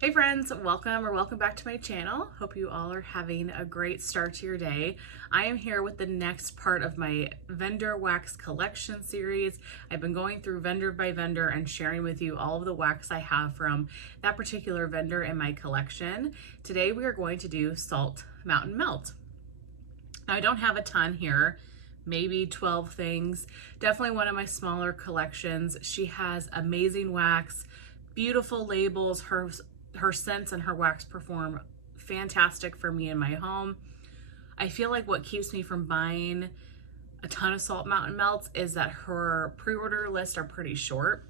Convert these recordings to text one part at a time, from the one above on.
Hey friends, welcome back to my channel. Hope you all are having a great start to your day. I am here with the next part of my vendor wax collection series. I've been going through vendor by vendor and sharing with you all of the wax I have from that particular vendor in my collection. Today we are going to do Salt Mountain Melt. Now I don't have a ton here, maybe 12 things. Definitely one of my smaller collections. She has amazing wax, beautiful labels. Her scents and her wax perform fantastic for me in my home. I feel like what keeps me from buying a ton of Salt Mountain Melts is that her pre-order lists are pretty short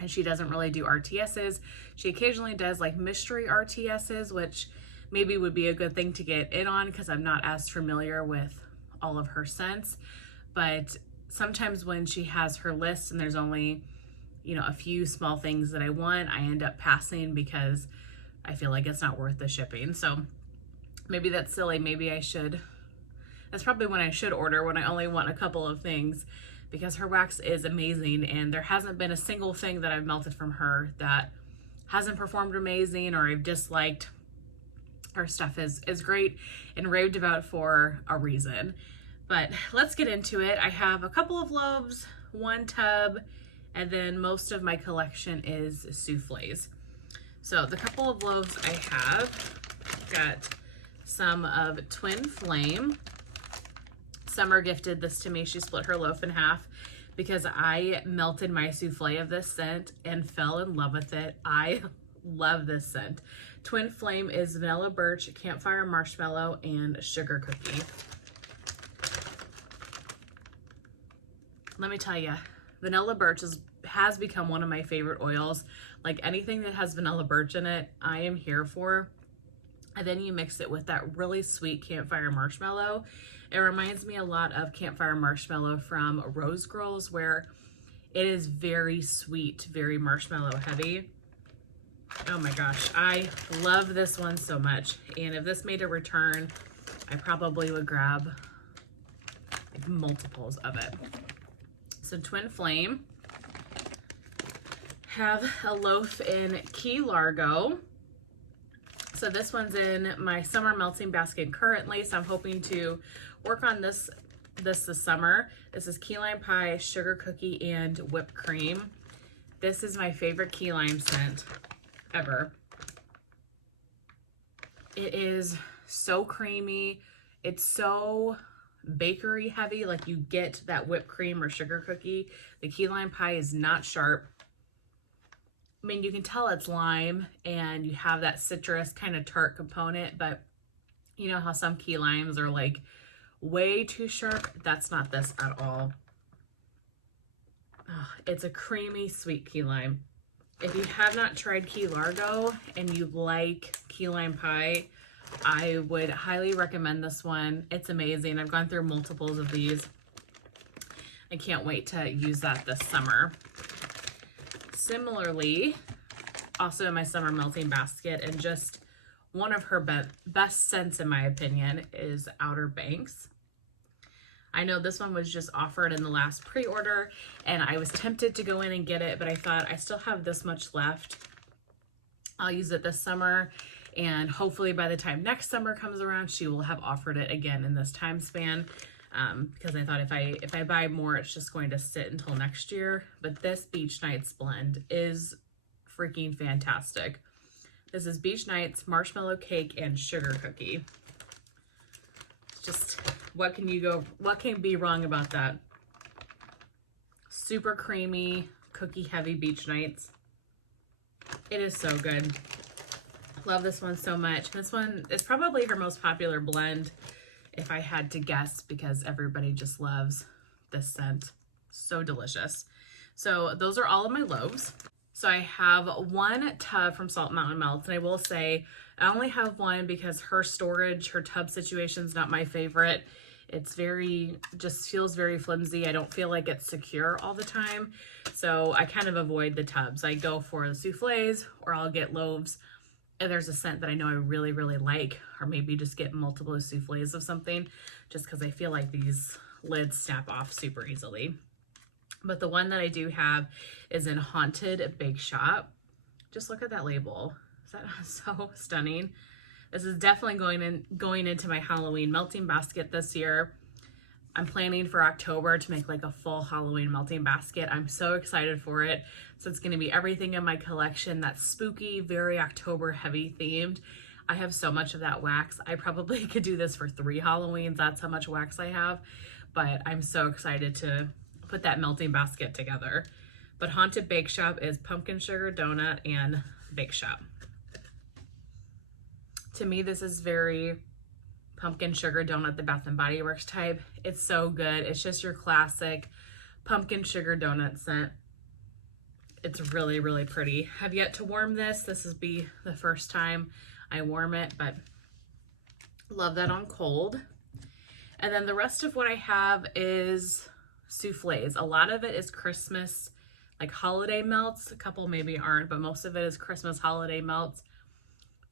and she doesn't really do RTSs. She occasionally does like mystery RTSs, which maybe would be a good thing to get in on because I'm not as familiar with all of her scents. But sometimes when she has her list and there's only a few small things that I want, I end up passing because I feel like it's not worth the shipping. So maybe that's silly. Maybe I should, that's probably when I should order, when I only want a couple of things, because her wax is amazing and there hasn't been a single thing that I've melted from her that hasn't performed amazing or I've disliked. Her stuff is great and raved about for a reason. But let's get into it. I have a couple of loaves, one tub, and then most of my collection is souffles. So the couple of loaves I have, got some of Twin Flame. Summer gifted this to me. She split her loaf in half because I melted my souffle of this scent and fell in love with it. I love this scent. Twin Flame is vanilla birch, campfire marshmallow, and sugar cookie. Let me tell you, vanilla birch has become one of my favorite oils. Like anything that has vanilla birch in it, I am here for. And then you mix it with that really sweet campfire marshmallow. It reminds me a lot of campfire marshmallow from Rose Girls, where it is very sweet, very marshmallow heavy. Oh my gosh, I love this one so much. And if this made a return, I probably would grab like multiples of it. So Twin Flame. Have a loaf in Key Largo. So this one's in my summer melting basket currently, so I'm hoping to work on this summer. This is key lime pie, sugar cookie, and whipped cream. This is my favorite key lime scent ever. It is so creamy. It's so bakery heavy, like you get that whipped cream or sugar cookie. The key lime pie is not sharp. I mean, you can tell it's lime and you have that citrus kind of tart component, but you know how some key limes are like way too sharp? That's not this at all. Oh, it's a creamy, sweet key lime. If you have not tried Key Largo and you like key lime pie, I would highly recommend this one. It's amazing. I've gone through multiples of these. I can't wait to use that this summer. Similarly, also in my summer melting basket, and just one of her best scents in my opinion, is Outer Banks. I know this one was just offered in the last pre-order and I was tempted to go in and get it, but I thought I still have this much left. I'll use it this summer, and hopefully by the time next summer comes around, she will have offered it again in this time span. Because I thought if I buy more, it's just going to sit until next year. But this Beach Nights blend is freaking fantastic. This is Beach Nights, marshmallow cake, and sugar cookie. Just what can be wrong about that? Super creamy, cookie heavy Beach Nights. It is so good. Love this one so much. This one is probably her most popular blend, if I had to guess, because everybody just loves this scent. So delicious. So those are all of my loaves. So I have one tub from Salt Mountain Melts, and I will say I only have one because her storage, her tub situation is not my favorite. It's just feels very flimsy. I don't feel like it's secure all the time. So I kind of avoid the tubs. I go for the souffles, or I'll get loaves. And there's a scent that I know I really, really like, or maybe just get multiple souffles of something, just because I feel like these lids snap off super easily. But the one that I do have is in Haunted Bake Shop. Just look at that label. Is that so stunning? This is definitely going into my Halloween melting basket this year. I'm planning for October to make like a full Halloween melting basket. I'm so excited for it. So it's going to be everything in my collection that's spooky, very October heavy themed. I have so much of that wax. I probably could do this for 3 Halloweens. That's how much wax I have. But I'm so excited to put that melting basket together. But Haunted Bake Shop is pumpkin sugar donut and bake shop. To me, this is very pumpkin sugar donut, the Bath and Body Works type. It's so good. It's just your classic pumpkin sugar donut scent. It's really, really pretty. Have yet to warm this. This will be the first time I warm it, but love that on cold. And then the rest of what I have is souffles. A lot of it is Christmas, like holiday melts. A couple maybe aren't, but most of it is Christmas holiday melts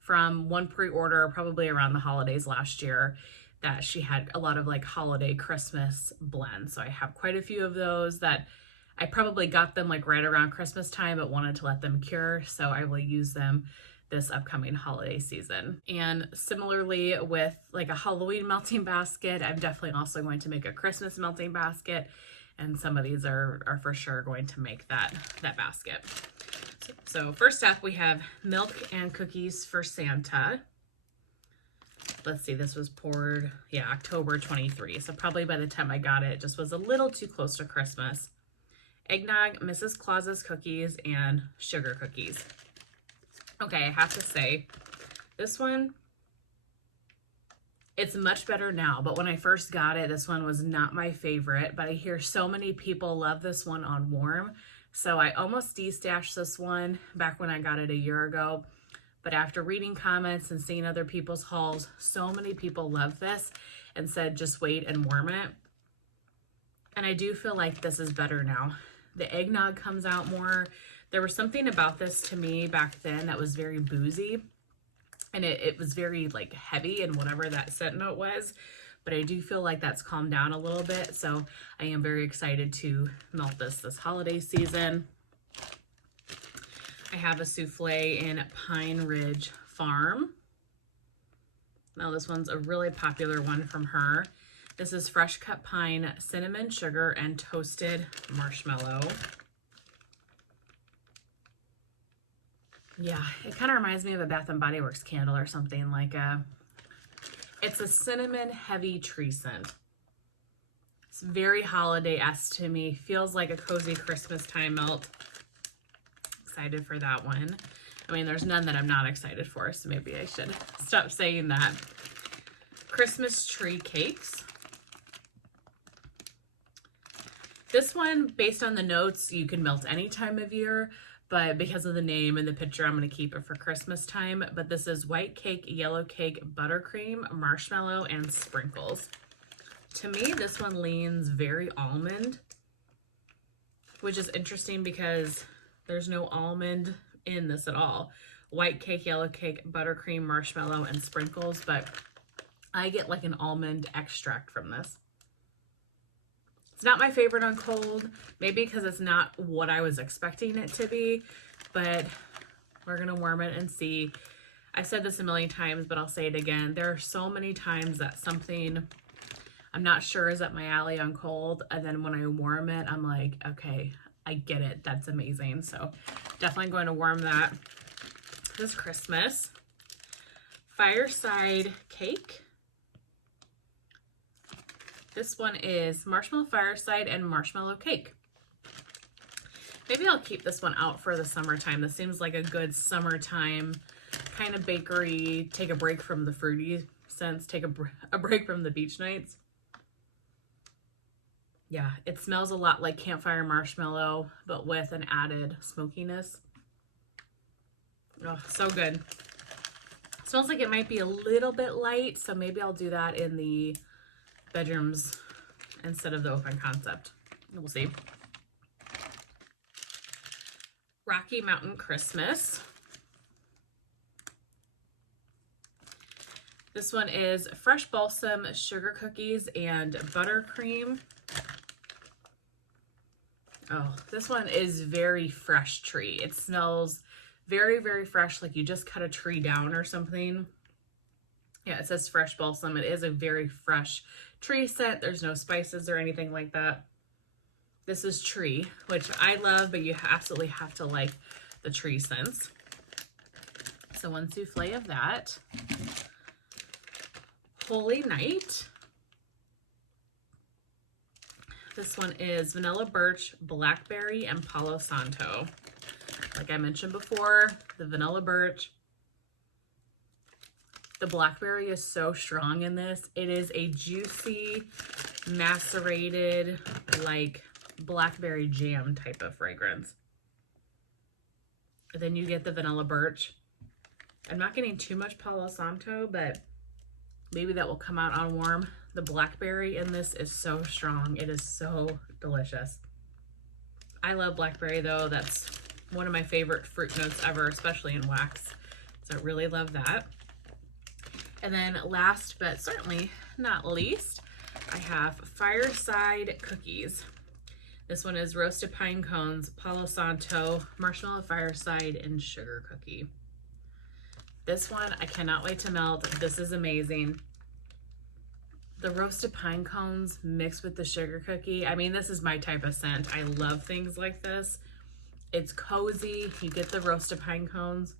from one pre-order probably around the holidays last year, that she had a lot of like holiday Christmas blends. So I have quite a few of those that I probably got them like right around Christmas time, but wanted to let them cure. So I will use them this upcoming holiday season. And similarly with like a Halloween melting basket, I'm definitely also going to make a Christmas melting basket. And some of these are for sure going to make that basket. So first up, we have milk and cookies for Santa. Let's see, this was poured, yeah, October 23. So probably by the time I got it, it just was a little too close to Christmas. Eggnog, Mrs. Claus's cookies, and sugar cookies. Okay, I have to say, this one, it's much better now, but when I first got it, this one was not my favorite, but I hear so many people love this one on warm. So I almost destashed this one back when I got it a year ago. But after reading comments and seeing other people's hauls, so many people love this and said just wait and warm it. And I do feel like this is better now. The eggnog comes out more. There was something about this to me back then that was very boozy. And it was very like heavy in whatever that scent note was. But I do feel like that's calmed down a little bit. So I am very excited to melt this holiday season. I have a souffle in Pine Ridge Farm. Now this one's a really popular one from her. This is fresh cut pine, cinnamon, sugar, and toasted marshmallow. Yeah, it kind of reminds me of a Bath and Body Works candle or something, like it's a cinnamon heavy tree scent. It's very holiday-esque to me. Feels like a cozy Christmas time melt. Excited for that one. I mean, there's none that I'm not excited for, so maybe I should stop saying that. Christmas tree cakes. This one, based on the notes, you can melt any time of year, but because of the name and the picture, I'm going to keep it for Christmas time. But this is white cake, yellow cake, buttercream, marshmallow, and sprinkles. To me, this one leans very almond, which is interesting because there's no almond in this at all. White cake, yellow cake, buttercream, marshmallow, and sprinkles, but I get like an almond extract from this. It's not my favorite on cold, maybe because it's not what I was expecting it to be, but we're going to warm it and see. I've said this a million times, but I'll say it again. There are so many times that something I'm not sure is up my alley on cold, and then when I warm it, I'm like, okay, I get it. That's amazing. So definitely going to warm that this Christmas. Fireside cake. This one is marshmallow fireside and marshmallow cake. Maybe I'll keep this one out for the summertime. This seems like a good summertime kind of bakery. Take a break from the fruity scents. Take a break from the beach nights. Yeah, it smells a lot like campfire marshmallow, but with an added smokiness. Oh, so good. It smells like it might be a little bit light, so maybe I'll do that in the bedrooms instead of the open concept. We'll see. Rocky Mountain Christmas. This one is fresh balsam sugar cookies and buttercream. Oh, this one is very fresh tree. It smells Very, very fresh, like you just cut a tree down or something. Yeah, it says fresh balsam. It is a very fresh tree scent. There's no spices or anything like that. This is tree, which I love, but you absolutely have to like the tree scents. So one souffle of that. Holy Night. This one is vanilla birch, blackberry, and palo santo. Like I mentioned before, the vanilla birch. The blackberry is so strong in this. It is a juicy, macerated, like blackberry jam type of fragrance. And then you get the vanilla birch. I'm not getting too much palo santo, but maybe that will come out on warm. The blackberry in this is so strong. It is so delicious. I love blackberry though. That's one of my favorite fruit notes ever, especially in wax. So I really love that. And then last but certainly not least, I have Fireside Cookies. This one is roasted pine cones, palo santo, marshmallow fireside, and sugar cookie. This one, I cannot wait to melt. This is amazing. The roasted pine cones mixed with the sugar cookie. I mean, this is my type of scent. I love things like this. It's cozy. You get the roasted pine cones.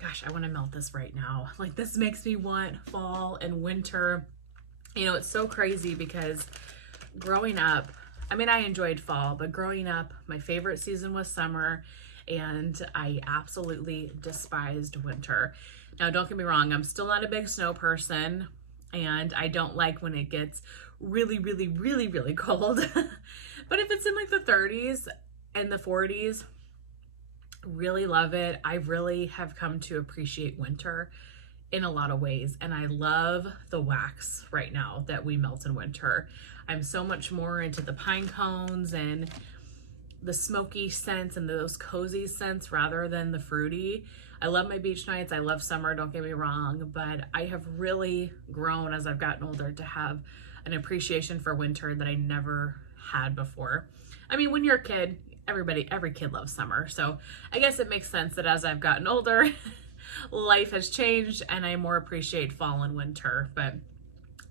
Gosh, I want to melt this right now. Like, this makes me want fall and winter. You know, it's so crazy because growing up, I mean, I enjoyed fall, but growing up, my favorite season was summer, and I absolutely despised winter. Now, don't get me wrong, I'm still not a big snow person, and I don't like when it gets really, really, really, really cold. But if it's in like the 30s and the 40s, really love it. I really have come to appreciate winter in a lot of ways, and I love the wax right now that we melt in winter. I'm so much more into the pine cones and the smoky scents and those cozy scents rather than the fruity. I love my beach nights. I love summer, don't get me wrong, but I have really grown as I've gotten older to have an appreciation for winter that I never had before. I mean, when you're a kid, every kid loves summer. So I guess it makes sense that as I've gotten older, life has changed and I more appreciate fall and winter, but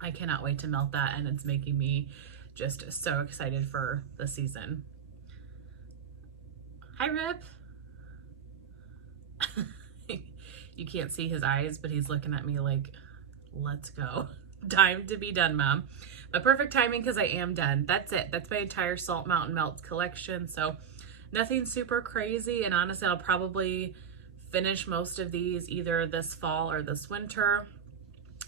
I cannot wait to melt that, and it's making me just so excited for the season. Hi, Rip. You can't see his eyes, but he's looking at me like, let's go. Time to be done, Mom. But perfect timing because I am done. That's it. That's my entire Salt Mountain Melts collection. So nothing super crazy. And honestly, I'll probably finish most of these either this fall or this winter.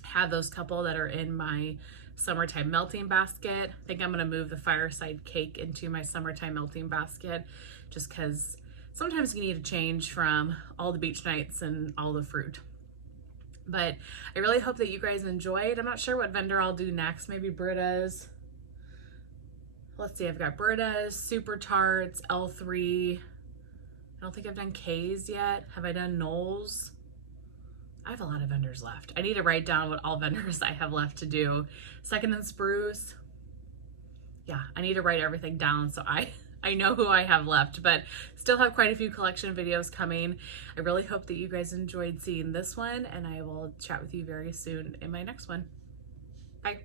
Have those couple that are in my summertime melting basket. I think I'm going to move the Fireside Cake into my summertime melting basket just because sometimes you need a change from all the beach nights and all the fruit. But I really hope that you guys enjoyed. I'm not sure what vendor I'll do next. Maybe Britta's. Let's see, I've got Britta's, Super Tarts, L3. I don't think I've done K's yet. Have I done Knowles? I have a lot of vendors left. I need to write down what all vendors I have left to do. Second and Spruce. Yeah, I need to write everything down so I know who I have left, but still have quite a few collection videos coming. I really hope that you guys enjoyed seeing this one, and I will chat with you very soon in my next one. Bye.